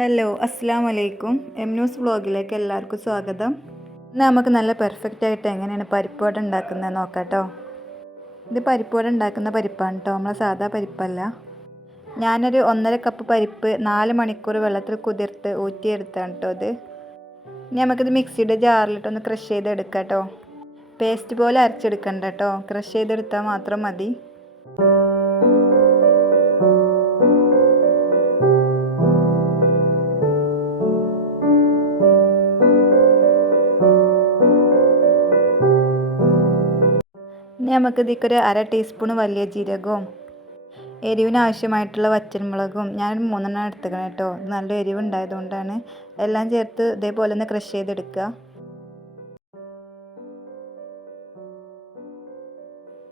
Hello അസ്സാം വലൈക്കും. M news വ്ളോഗിലേക്ക് എല്ലാവർക്കും സ്വാഗതം. ഇന്ന് നമുക്ക് നല്ല പെർഫെക്റ്റ് ആയിട്ട് എങ്ങനെയാണ് പരിപ്പ് വട ഉണ്ടാക്കുന്നത് നോക്കാം കേട്ടോ. ഇത് പരിപ്പ് വട ഉണ്ടാക്കുന്ന പരിപ്പാണ് കേട്ടോ, നമ്മളെ സാധാ പരിപ്പല്ല. ഞാനൊരു 1.5 കപ്പ് പരിപ്പ് 4 മണിക്കൂർ വെള്ളത്തിൽ കുതിർത്ത് ഊറ്റിയെടുത്താണ് കേട്ടോ ഇത്. ഇനി നമുക്കിത് മിക്സിയുടെ ജാറിലിട്ടൊന്ന് ക്രഷ് ചെയ്തെടുക്കാം കേട്ടോ. പേസ്റ്റ് പോലെ അരച്ചെടുക്കണ്ട കേട്ടോ, ക്രഷ് ചെയ്തെടുത്താൽ മാത്രം മതി. ഇനി നമുക്ക് ഇതിക്കൊരു 1/2 ടീസ്പൂൺ വലിയ ജീരകവും എരിവിന് ആവശ്യമായിട്ടുള്ള വറ്റൽമുളകും ഞാനൊരു 3 എടുത്തേക്കണം കേട്ടോ. നല്ല എരിവ് ഉണ്ടായതുകൊണ്ടാണ്. എല്ലാം ചേർത്ത് ഇതേപോലെ ഒന്ന് ക്രഷ് ചെയ്തെടുക്കുക.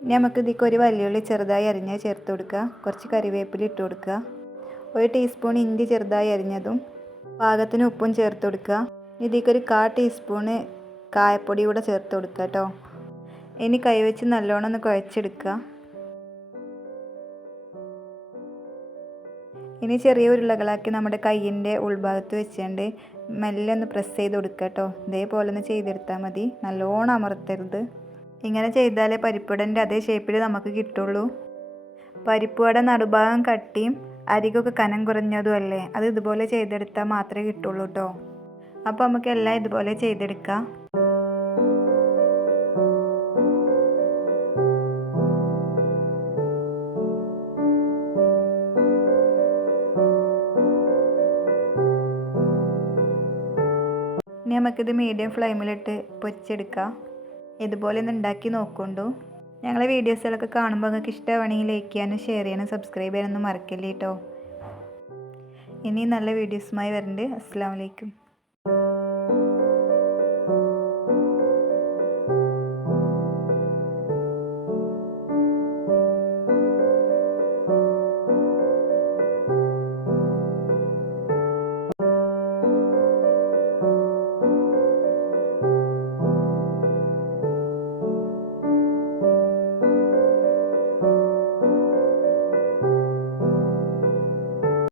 ഇനി നമുക്ക് ഇതിക്കൊരു വലിയുള്ളി ചെറുതായി അരിഞ്ഞ് ചേർത്ത് കൊടുക്കുക. കുറച്ച് കറിവേപ്പില ഇട്ട് കൊടുക്കുക. 1 ടീസ്പൂൺ ഇഞ്ചി ചെറുതായി അരിഞ്ഞതും പാകത്തിന് ഉപ്പും ചേർത്ത് കൊടുക്കുക. ഇതിക്കൊരു 1/4 ടീസ്പൂണ് കായപ്പൊടി കൂടെ ചേർത്ത് കൊടുക്കുക കേട്ടോ. ഇനി കൈവച്ച് നല്ലോണം ഒന്ന് കുഴച്ചെടുക്കുക. ഇനി ചെറിയ ഉരുളകളാക്കി നമ്മുടെ കയ്യിൻ്റെ ഉൾഭാഗത്ത് വെച്ചുകൊണ്ട് മെല്ലെ ഒന്ന് പ്രസ് ചെയ്ത് കൊടുക്കുക കേട്ടോ. ഇതേപോലെ ഒന്ന് ചെയ്തെടുത്താൽ മതി, നല്ലോണം അമർത്തരുത്. ഇങ്ങനെ ചെയ്താലേ പരിപ്പുവടൻ്റെ അതേ ഷേപ്പിൽ നമുക്ക് കിട്ടുള്ളൂ. പരിപ്പുവട നടുഭാഗം കട്ടിയും അരികൊക്കെ കനം കുറഞ്ഞതും അല്ലേ, അത് ഇതുപോലെ ചെയ്തെടുത്താൽ മാത്രമേ കിട്ടുള്ളൂ കേട്ടോ. അപ്പോൾ നമുക്ക് എല്ലാം ഇതുപോലെ ചെയ്തെടുക്കാം. ഇനി നമുക്കിത് മീഡിയം ഫ്ലെയിമിലിട്ട് പൊരിച്ചെടുക്കാം. ഇതുപോലെ ഒന്ന് ഉണ്ടാക്കി നോക്കൊണ്ടു. ഞങ്ങളെ വീഡിയോസുകളൊക്കെ കാണുമ്പോൾ നിങ്ങൾക്ക് ഇഷ്ടമാണെങ്കിൽ ലൈക്ക് ചെയ്യാനും ഷെയർ ചെയ്യാനും സബ്സ്ക്രൈബ് ചെയ്യാനൊന്നും മറക്കല്ലേ കേട്ടോ. ഇനി നല്ല വീഡിയോസുമായി വരുന്നുണ്ട്. അസ്സലാമു അലൈക്കും.